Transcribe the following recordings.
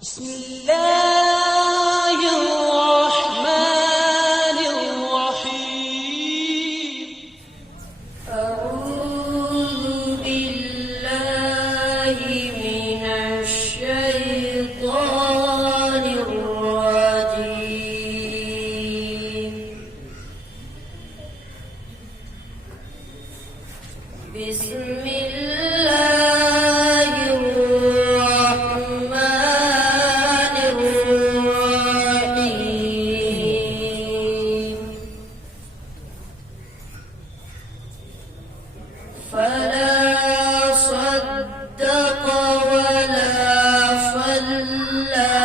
بسم الله الرحمن الرحيم أعوذ بالله من الشيطان الرجيم بسم الله الرحمن الرحيم فلا صدق ولا صلى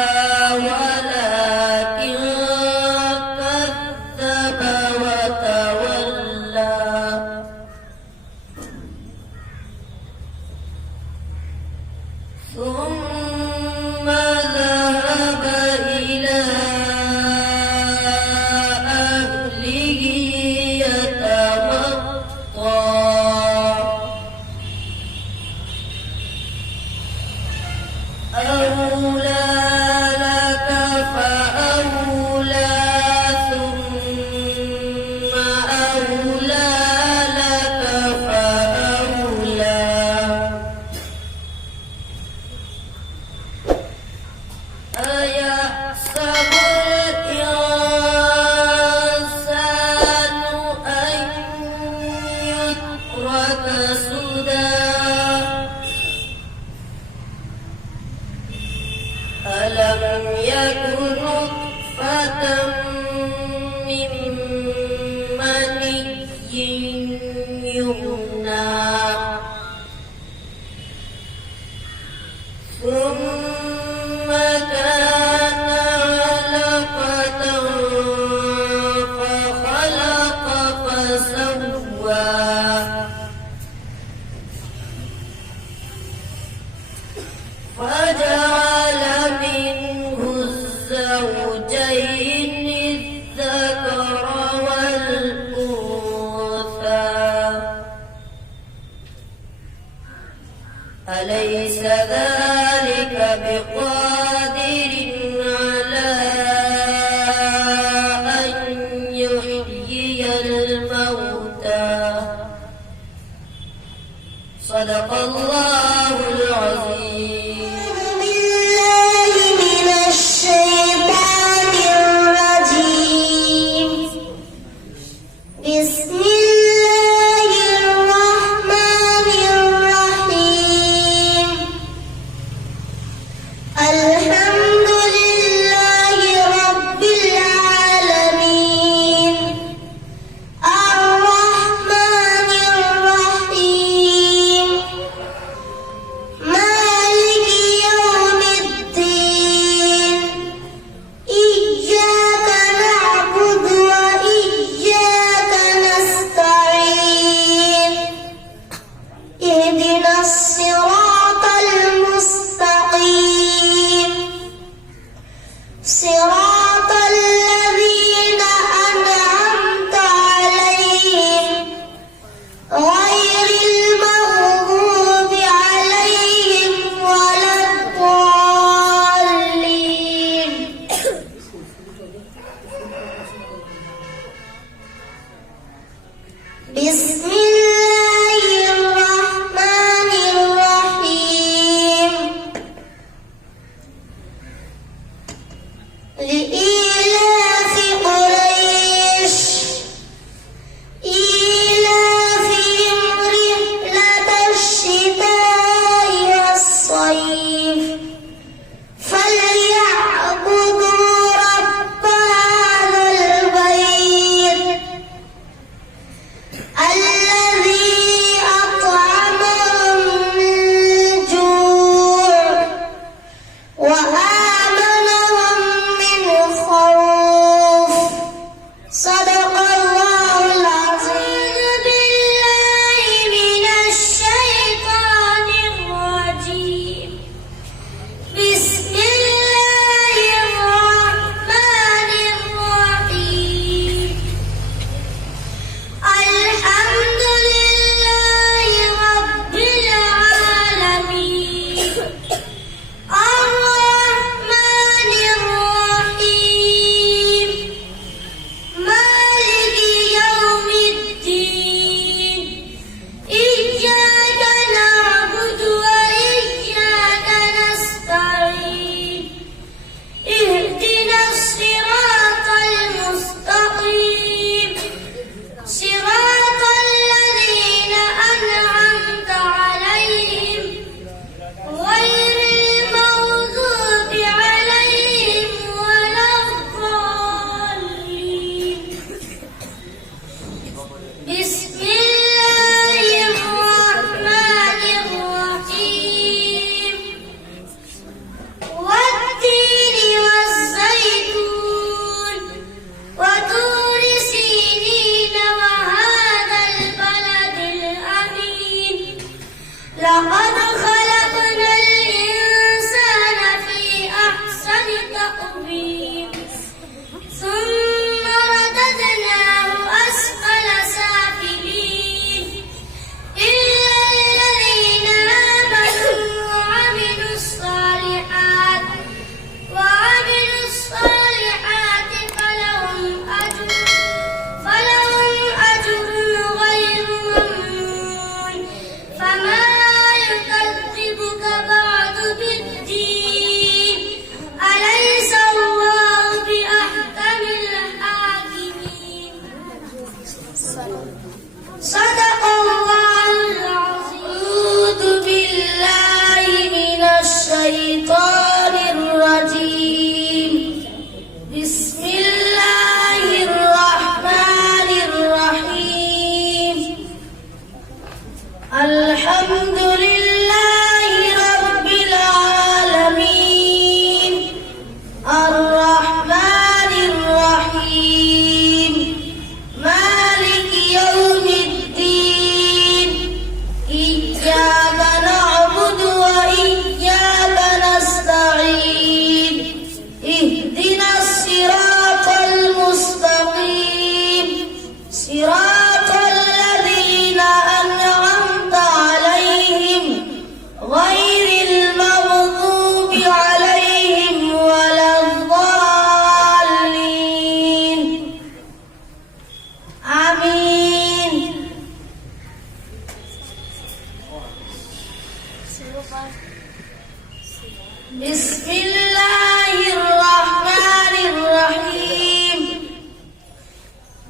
ولكن كذب وتولى ثم ذهب إلى أهله يتمطى أولى لك فأولى ثم أولى لك فأولى أيحسب الإنسان أن يترك سدى ألم يك نطفة من مني يمنى ثم كان علقة فخلق فسوى فجعل منه الزوجين الذكر والأنثى أليس ذلك بقادر على أن يحيي الموتى صدق الله العظيم. أعوذ بالله من الشيطان الرجيم. بسم الله الرحمن الرحيم. الحمد لله رب العالمين الرحمن الرحيم مالك يوم الدين إياك نعبد وإياك نستعين اهدنا الصراط المستقيم صراط الذين أنعمت عليهم غير المغضوب عليهم ولا الضالين. بسم الله الرحمن الرحيم لإيلاف قريش إيلافهم رحلة الشتاء والصيف فليعبدوا رب هذا البيت الذي أطعمهم من جوع وآمنهم من خوف صدق الله العظيم. بالله من الشيطان الرجيم. بسم الله الرحمن الرحيم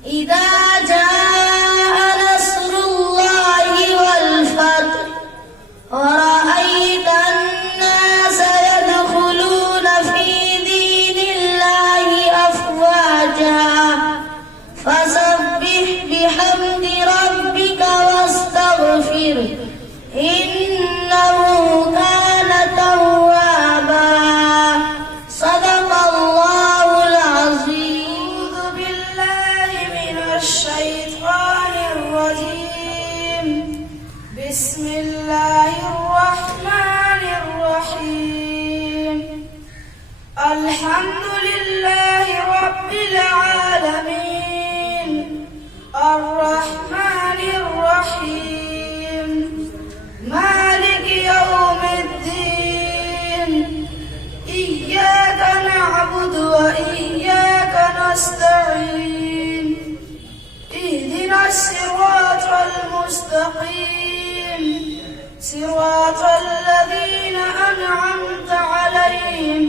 إذا جاء نصر الله والفتح ورأيت الناس يدخلون في دين الله أفواجا فسبح بحمد ربك واستغفره إنه كان توابا صدق الله العظيم. أعوذ بالله من الشيطان الرجيم بسم الله الرحمن الرحيم الحمد لله رب العالمين الرحمن الرحيم مالك يوم الدين إياك نعبد وإياك نستعين اهدنا الصراط المستقيم صراط الذين أنعمت عليهم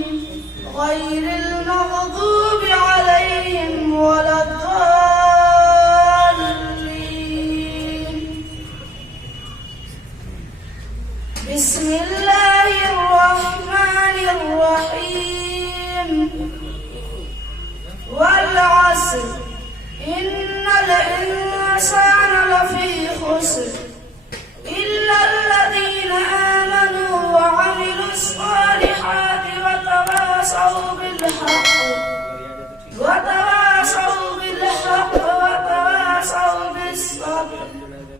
غير المغضوب عليهم ولا الضالين. بسم الله الرحمن الرحيم والعصر إن الإنسان لفي خسر إلا الذين آمنوا وعملوا الصالحات وتواصوا بالحق